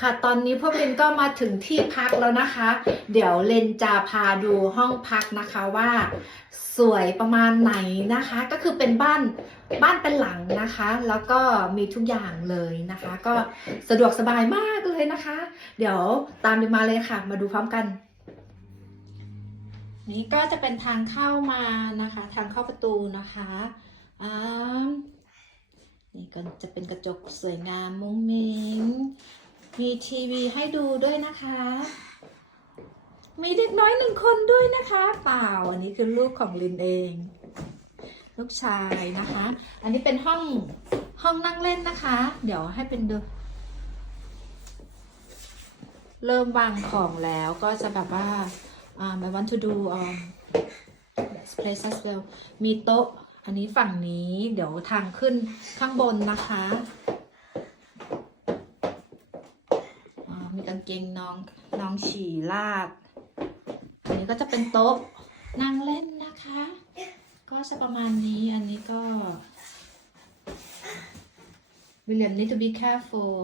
ค่ะ ตอนนี้พวกเรนก็มาถึงที่พักแล้วนะคะ เดี๋ยวเรนจะพาดูห้องพักนะคะว่า สวยประมาณไหนนะคะ ก็คือเป็นบ้านบ้านเป็นหลังนะคะ แล้วก็มีทุกอย่างเลยนะคะ ก็สะดวกสบายมากเลยนะคะ เดี๋ยวตามเรนมาเลยค่ะ มาดูพร้อมกัน นี่ก็จะเป็นทางเข้ามานะคะ ทางเข้าประตูนะคะอ่านี่ก็จะเป็นกระจกสวยงามมุ้งมิ้ง มีทีวีให้ดูด้วยนะคะ มีเด็กน้อยหนึ่งคนด้วยนะคะ เปล่า อันนี้คือลูกของลินเอง ลูกชายนะคะ อันนี้เป็นห้องห้องนั่งเล่นนะคะ เดี๋ยวให้เป็นดู เริ่มวางของแล้วก็จะแบบว่า um, I want to do um, this place as well มีโต๊ะ อันนี้ฝั่งนี้ เดี๋ยวทางขึ้นข้างบนนะคะอ่ามี กางเกงน้องน้องฉี่ลาด อันนี้ก็จะเป็นโต๊ะนั่งเล่นนะคะ ก็จะประมาณนี้อันนี้ก็ William need to be careful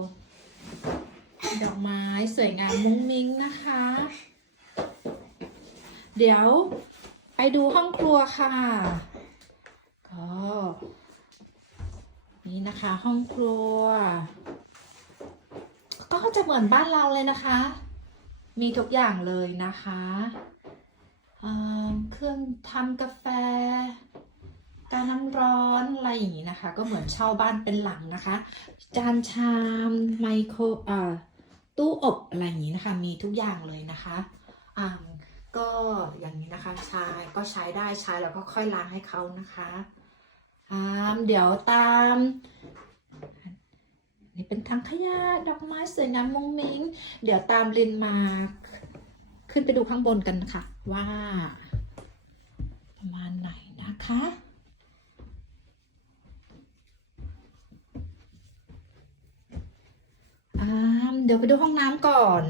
ดอกไม้สวยงามมุ้งมิ้งนะคะ เดี๋ยวไปดูห้องครัวค่ะ ก็ นี่นะคะห้องครัว ก็จะเหมือนบ้านเราเลยนะคะ มีทุกอย่างเลยนะคะอ่าเครื่องทำกาแฟ การน้ำร้อนอะไรอย่างนี้นะคะ ก็เหมือนเช่าบ้านเป็นหลังนะคะ จานชามไมโครตู้อบอะไรอย่างนี้นะคะ มีทุกอย่างเลยนะคะอ่าก็อย่างนี้นะคะใช้ก็ใช้ได้ใช้แล้วก็ค่อยล้างให้เขานะคะอ่าเดี๋ยวตาม นี่เป็นถังขยะดอกไม้สวยงามมุ้งมิ้ง เดี๋ยวตามลินมา ขึ้นไปดูข้างบนกันค่ะ ว่า ประมาณไหนนะคะอ่าเดี๋ยวไปดูห้องน้ำก่อน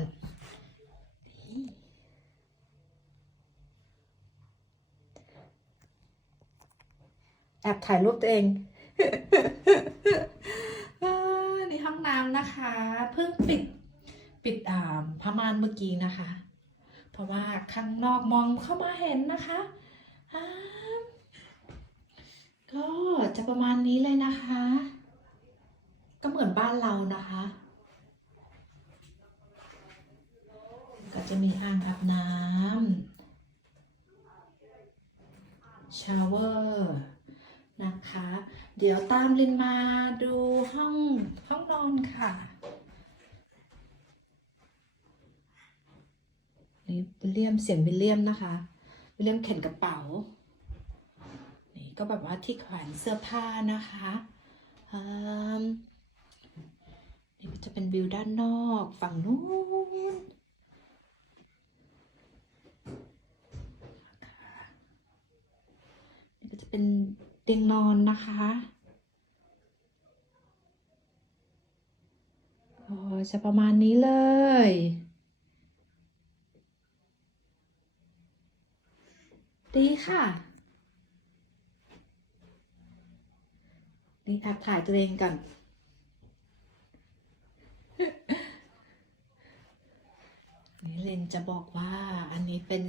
แอบถ่ายรูปตัวเอง นห้องน้ำนะคะ เพิ่งปิดปิดอ่าผ้าม่านเมื่อกี้นะคะ เพราะว่าข้างนอกมองเข้ามาเห็นนะคะก็จะประมาณนี้เลยนะคะ ก็เหมือนบ้านเรานะคะ ก็จะมีอ่างอาบน้ำชาวเวอร์ นะคะ เดี๋ยวตามลินมาดูห้องห้องนอนค่ะนี่วิลเลียมเสียงวิลเลียมนะคะวิลเลียมเข็นกระเป๋า นี่ก็แบบว่าที่แขวนเสื้อผ้านะคะอืมนี่ก็จะเป็นวิวด้านนอกฝั่งนู้นนี่ก็จะเป็น เตียงนอนนะคะก็จะประมาณนี้เลย ดีค่ะ นี่แอบถ่ายตัวเองก่อน นี่เลนจะบอกว่าอันนี้เป็น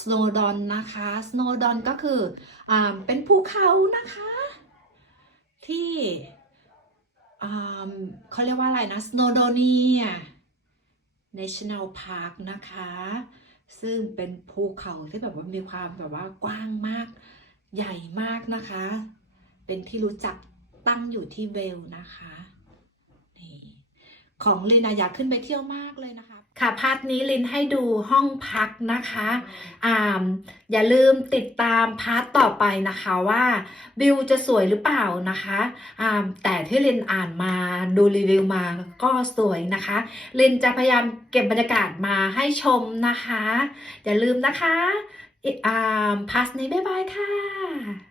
Snowdon นะคะ Snowdon ก็คืออ่าเป็นภูเขานะคะ ที่อ่าเขาเรียกว่าอะไรนะ Snowdonia National Park นะคะ ซึ่งเป็นภูเขาที่แบบว่ามีความแบบว่ากว้างมากใหญ่มากนะคะ เป็นที่รู้จักตั้งอยู่ที่เวลนะคะนี่ของลินอะอยากขึ้นไปเที่ยวมากเลย ค่ะพาร์ทนี้ลินให้ดูห้องพักนะคะอ่าอย่าลืมติดตามพาร์ทต่อไปนะคะว่าวิวจะสวยหรือเปล่านะคะอ่าแต่ที่ลินอ่านมาดูรีวิวมาก็สวยนะคะลินจะพยายามเก็บบรรยากาศมาให้ชมนะคะ อย่าลืมนะคะอ่าพาร์ทนี้บ๊ายบายค่ะ